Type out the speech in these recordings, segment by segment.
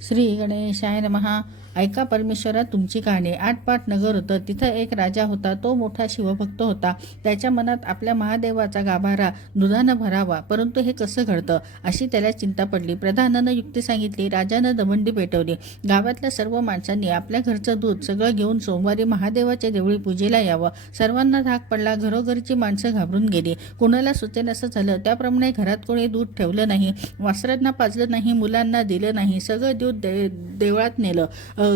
श्री गणेशाय नमः. ऐका परमेश्वरा तुमची कहाणी. आटपाट नगर होतं. तिथं एक राजा होता. तो मोठा शिवभक्त होता. त्याच्या मनात आपल्या महादेवाचा गाभारा दुधानं भरावा, परंतु हे कसं घडतं अशी त्याला चिंता पडली. प्रधानानं युक्ती सांगितली. राजानं दवंडी पेटवली. गावातल्या सर्व माणसांनी आपल्या घरचं दूध सगळं घेऊन सोमवारी महादेवाच्या देवळी पूजेला यावं. सर्वांना धाक पडला. घरोघरची माणसं घाबरून गेली. कोणाला सुचेल असं झालं. त्याप्रमाणे घरात कोणी दूध ठेवलं नाही, वासरांना पाजलं नाही, मुलांना दिलं नाही. सगळं दूध देवळात नेलं.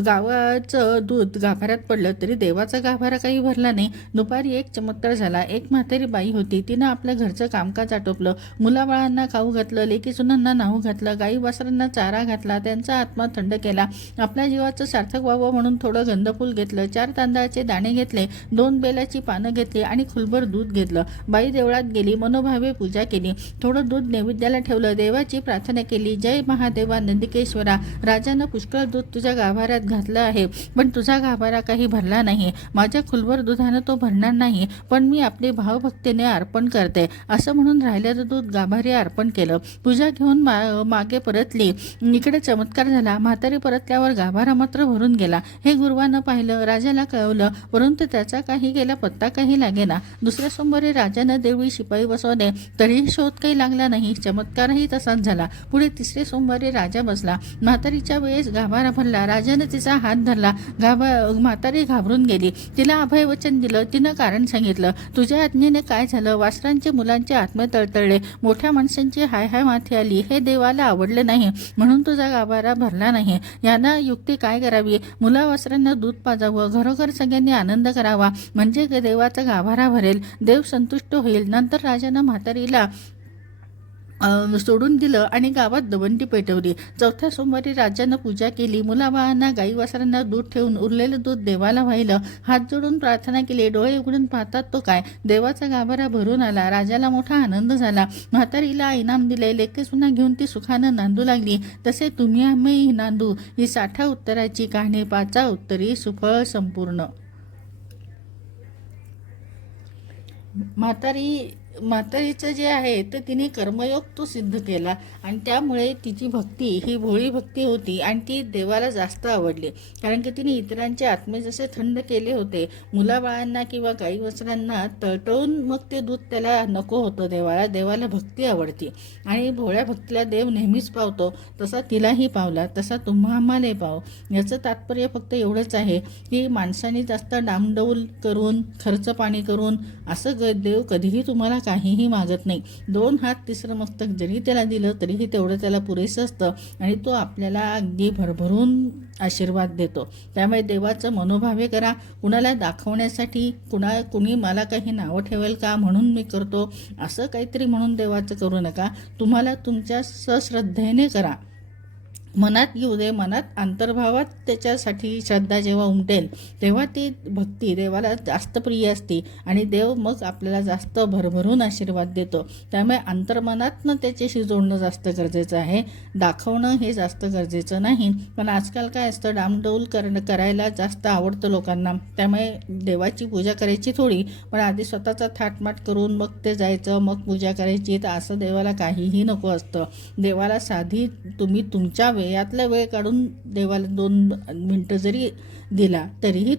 गावाचं दूध गाभाऱ्यात पडलं तरी देवाचा गाभारा काही भरला नाही. दुपारी एक चमत्कार झाला. एक म्हातारी बाई होती. तिनं आपल्या घरचं कामकाज आटोपलं. मुलाबाळांना खाऊ घातलं, लेकी सुनांना नाहू घातलं, गाई वासरांना चारा घातला, त्यांचा आत्मा थंड केला. आपल्या जीवाचं सार्थक व्हावं म्हणून थोडं गंधफूल घेतलं, 4 तांदळाचे दाणे घेतले, 2 बेलाची पानं घेतली आणि खुलभर दूध घेतलं. बाई देवळात गेली, मनोभावे पूजा केली, थोडं दूध नैवेद्याला ठेवलं, देवाची प्रार्थना केली. जय महादेवा नंदिकेश्वरा, राजानं पुष्कळ दूध तुझ्या गाभाऱ्यात घातलं आहे, पण तुझा गाभारा काही भरला नाही. माझ्या खुलभर दुधानं तो भरणार नाही, पण मी आपली भावभक्तीने अर्पण करते. असं म्हणून राहिलेलं दूध गाभारी अर्पण केलं. पूजा घेऊन मागे परतली. इकडे चमत्कार झाला. म्हातारी परतल्यावर गाभारा मात्र भरून गेला. हे गुरुवानं पाहिलं. राजाला कळवलं, परंतु त्याचा काही गेला पत्ता काही लागेना. दुसऱ्या सोमवारी राजानं देवळी शिपाई बसवले, तरीही शोध काही लागला नाही. चमत्कारही तसाच झाला. पुढे 3रे सोमवारी राजा बसला. म्हातारीच्या वेळेस गाभारा भरला. राजाने तिचा हात धरला. म्हातारी घाबरून गेली. तिला अभयवचन दिलं. तिनं कारण सांगितलं. तुझ्या आज्ञेने काय झालं? वासरांचे मुलांचे आत्मे तळतळले, मोठ्या माणसांची हाय हाय माथी आली. हे देवाला आवडले नाही म्हणून तुझा गाभारा भरला नाही. यानं युक्ती काय करावी? मुला वासरांना दूध पाजावं, घरोघर सगळ्यांनी आनंद करावा, म्हणजे देवाचा गाभारा भरेल, देव संतुष्ट होईल. नंतर राजानं म्हातारीला सोडून दिलं आणि गावात दवंडी पेटवली. 4थ्या सोमवारी राजानं पूजा केली. मुलाबाळांना गाई वासरांना दूध ठेवून उरलेलं दूध देवाला वाहिलं. हात जोडून प्रार्थना केली. डोळे उघडून पाहतात तो काय, देवाचा गाभारा भरून आला. राजाला मोठा आनंद झाला. म्हातारीला इनाम दिले. लेके सुना घेऊन ती सुखानं नांदू लागली. तसे तुम्ही आम्ही नांदू ही 60 उत्तराची कहाणी. 5 उत्तरी सुफळ संपूर्ण. म्हातारीचं जे आहे तर तिने कर्मयोग तो सिद्ध केला आणि त्यामुळे तिची भक्ती ही भोळी भक्ती होती आणि ती देवाला जास्त आवडली. कारण की तिने इतरांचे आत्मे जसे थंड केले होते, मुलाबाळांना किंवा गाई वस्त्रांना तळटळून मग ते दूध त्याला नको होतं. देवाला भक्ती आवडती आणि भोळ्या भक्तीला देव नेहमीच पावतो. तसा तिलाही पावला, तसा तुम्हा आम्हालाही पाव. याचं तात्पर्य फक्त एवढंच आहे की माणसाने जास्त डामडौल करून खर्च पाणी करून असं देव कधीही तुम्हाला काहीही मागत नाही. 2 हात 3रं मस्तक जरी त्याला दिलं तरीही तेवढं त्याला पुरेसं असतं आणि तो आपल्याला अगदी भरभरून आशीर्वाद देतो. त्यामुळे देवाचं मनोभावे करा. कुणाला दाखवण्यासाठी कुणी मला काही नावं ठेवेल का म्हणून मी करतो असं काहीतरी म्हणून देवाचं करू नका. तुम्हाला तुमच्या सश्रद्धेने करा. मनात येऊ दे. मनात अंतर्भावात त्याच्यासाठी श्रद्धा जेव्हा उमटेल तेव्हा ती भक्ती देवाला जास्त प्रिय असते आणि देव मग आपल्याला जास्त भरभरून आशीर्वाद देतो. त्यामुळे अंतर्मनातनं त्याच्याशी जोडणं जास्त गरजेचं आहे. दाखवणं हे जास्त गरजेचं नाही. पण आजकाल काय असतं, डामडौल करायला जास्त आवडतं लोकांना. त्यामुळे देवाची पूजा करायची थोडी, पण आधी स्वतःचा थाटमाट करून मग ते जायचं, मग पूजा करायची. तर असं देवाला काहीही नको असतं. देवाला साधी तुम्ही तुमच्या यातला वेळ काढून देवाला 2 मिनटं जरी दिला तरीही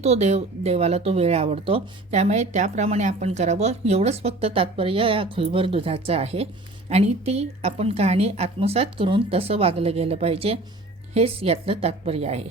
देवाला तो वेळ आवडतो. त्यामुळे त्याप्रमाणे आपण करावं. एवढंच फक्त तात्पर्य या खुलभर दुधाचं आहे आणि ती आपण कहाणी आत्मसात करून तसं वागलं गेलं पाहिजे. हेच यातलं तात्पर्य आहे.